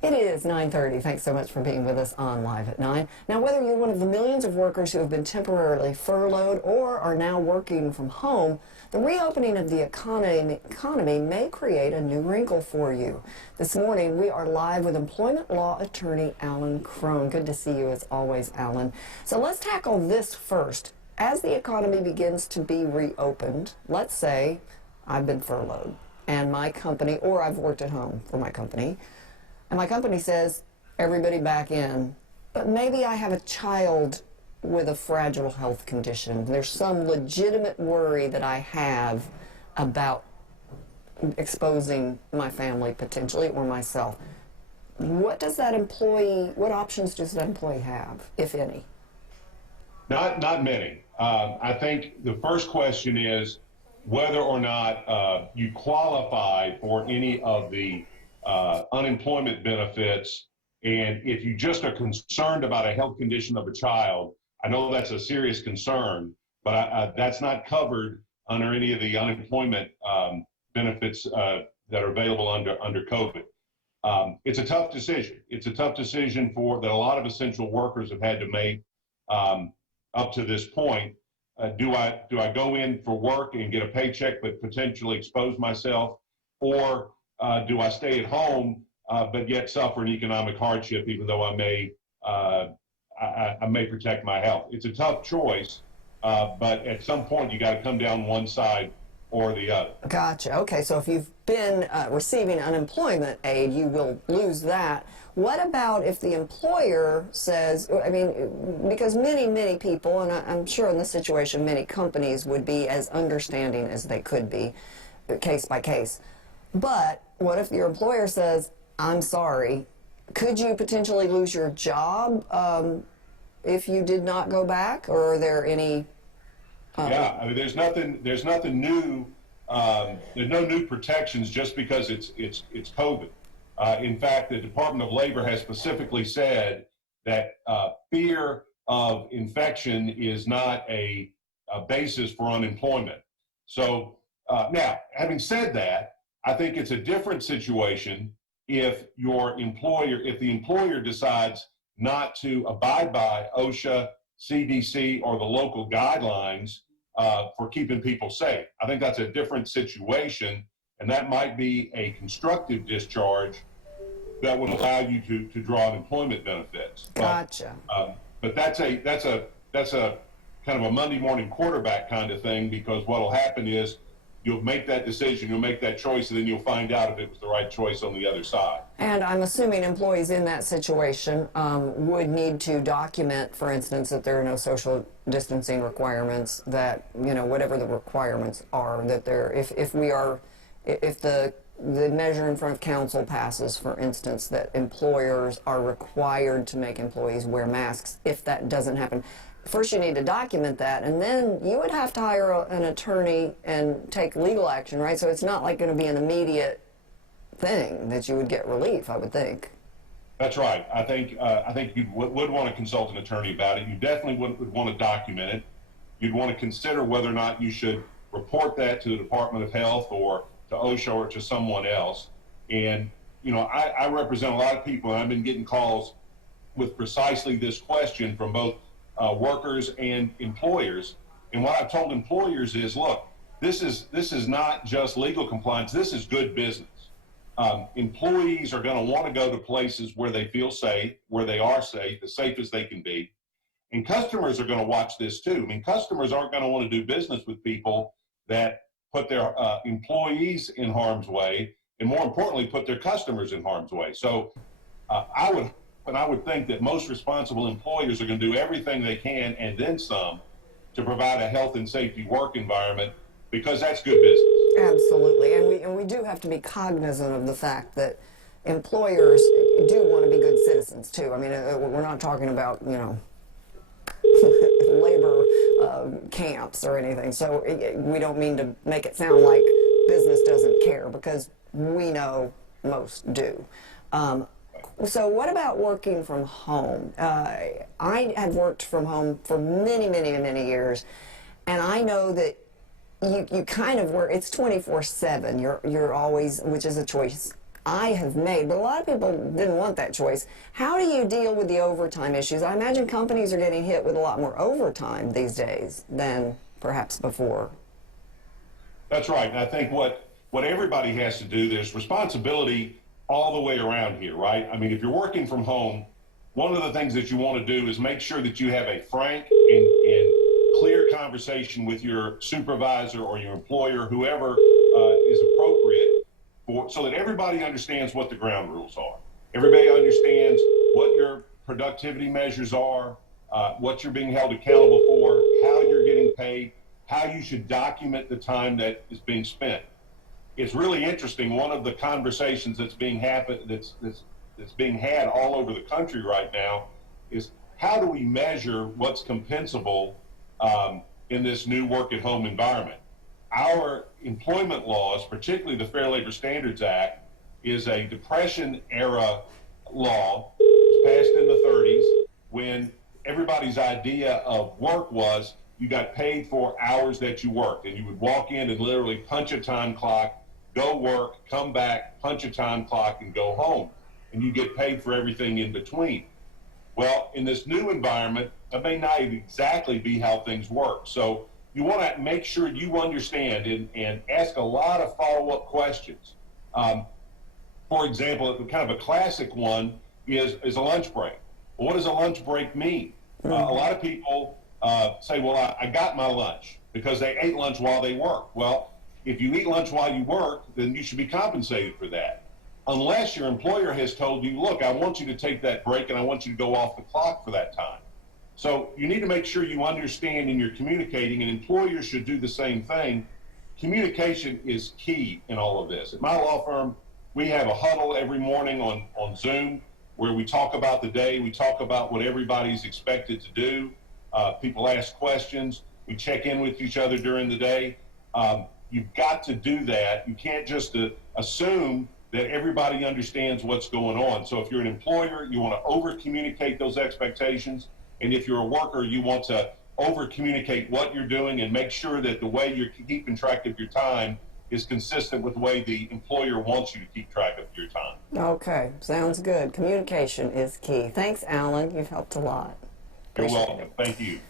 It is 9:30. Thanks so much for being with us on Live at 9. Now, whether you're one of the millions of workers who have been temporarily furloughed or are now working from home, the reopening of the economy may create a new wrinkle for you. This morning, we are live with employment law attorney Alan Crone. Good to see you as always, Alan. So let's tackle this first. As the economy begins to be reopened, let's say I've been furloughed and my company, or I've worked at home for my company, and my company says, everybody back in, but maybe I have a child with a fragile health condition. There's some legitimate worry that I have about exposing my family potentially or myself. What does that employee, what options does that employee have, if any? Not many. I think the first question is whether or not you qualify for any of the unemployment benefits, and if you just are concerned about a health condition of a child, I know that's a serious concern, but that's not covered under any of the unemployment benefits that are available under COVID. It's a tough decision. It's a tough decision that a lot of essential workers have had to make up to this point. Do I go in for work and get a paycheck but potentially expose myself, or do I stay at home but yet suffer an economic hardship even though I may protect my health? It's a tough choice, but at some point you got to come down one side or the other. Gotcha. Okay, so if you've been receiving unemployment aid, you will lose that. What about if the employer says, I mean, because many people, and I'm sure in this situation many companies would be as understanding as they could be, case by case. But what if your employer says, I'm sorry, could you potentially lose your job if you did not go back, or are there any? Yeah, I mean, there's nothing new. There's no new protections just because it's COVID. In fact, the Department of Labor has specifically said that fear of infection is not a basis for unemployment. So now, having said that, I think it's a different situation if the employer decides not to abide by OSHA, CDC, or the local guidelines for keeping people safe. I think that's a different situation, and that might be a constructive discharge that would allow you to draw unemployment benefits. Gotcha. But that's a kind of a Monday morning quarterback kind of thing, because what'll happen is you'll make that decision, you'll make that choice, and then you'll find out if it was the right choice on the other side. And I'm assuming employees in that situation would need to document, for instance, that there are no social distancing requirements, that, you know, whatever the requirements are, that there, if the measure in front of council passes, for instance, that employers are required to make employees wear masks. If that doesn't happen, first you need to document that, and then you would have to hire an attorney and take legal action, right? So it's not like going to be an immediate thing that you would get relief, I would think. That's right. I think you would want to consult an attorney about it. You definitely would want to document it. You'd want to consider whether or not you should report that to the Department of Health or to OSHA or to someone else. And, you know, I represent a lot of people, and I've been getting calls with precisely this question from both workers and employers. And what I've told employers is, look, this is not just legal compliance, this is good business. Employees are going to want to go to places where they feel safe, where they are safe, as safe as they can be. And customers are going to watch this too. I mean, customers aren't going to want to do business with people that put their employees in harm's way, and more importantly, put their customers in harm's way. So I would think that most responsible employers are going to do everything they can and then some to provide a health and safety work environment, because that's good business. Absolutely, and we do have to be cognizant of the fact that employers do want to be good citizens too. I mean, we're not talking about, you know, labor camps or anything. So we don't mean to make it sound like business doesn't care, because we know most do. So what about working from home? I have worked from home for many years, and I know that you kind of work, it's 24/7. You're always, which is a choice I have made, but a lot of people didn't want that choice. How do you deal with the overtime issues? I imagine companies are getting hit with a lot more overtime these days than perhaps before. That's right. And I think what everybody has to do, there's responsibility all the way around here, right? I mean, if you're working from home, one of the things that you want to do is make sure that you have a frank and clear conversation with your supervisor or your employer, whoever is appropriate, so that everybody understands what the ground rules are. Everybody understands what your productivity measures are, what you're being held accountable for, how you're getting paid, how you should document the time that is being spent. It's really interesting. One of the conversations that's being had all over the country right now is how do we measure what's compensable in this new work-at-home environment? Our employment laws, particularly the Fair Labor Standards Act, is a Depression-era law. It was passed in the 30s when everybody's idea of work was you got paid for hours that you worked, and you would walk in and literally punch a time clock, go work, come back, punch a time clock, and go home, and you get paid for everything in between. Well, in this new environment, that may not exactly be how things work. So you want to make sure you understand and ask a lot of follow-up questions. For example, kind of a classic one is a lunch break. Well, what does a lunch break mean? A lot of people say, well, I got my lunch because they ate lunch while they work. Well, if you eat lunch while you work, then you should be compensated for that. Unless your employer has told you, look, I want you to take that break and I want you to go off the clock for that time. So you need to make sure you understand and you're communicating, and employers should do the same thing. Communication is key in all of this. At my law firm, we have a huddle every morning on Zoom where we talk about the day, we talk about what everybody's expected to do. People ask questions, we check in with each other during the day. You've got to do that. You can't just assume that everybody understands what's going on. So if you're an employer, you want to over-communicate those expectations. And if you're a worker, you want to over-communicate what you're doing and make sure that the way you're keeping track of your time is consistent with the way the employer wants you to keep track of your time. Okay, sounds good. Communication is key. Thanks, Alan. You've helped a lot. You're Appreciate welcome. it. Thank you.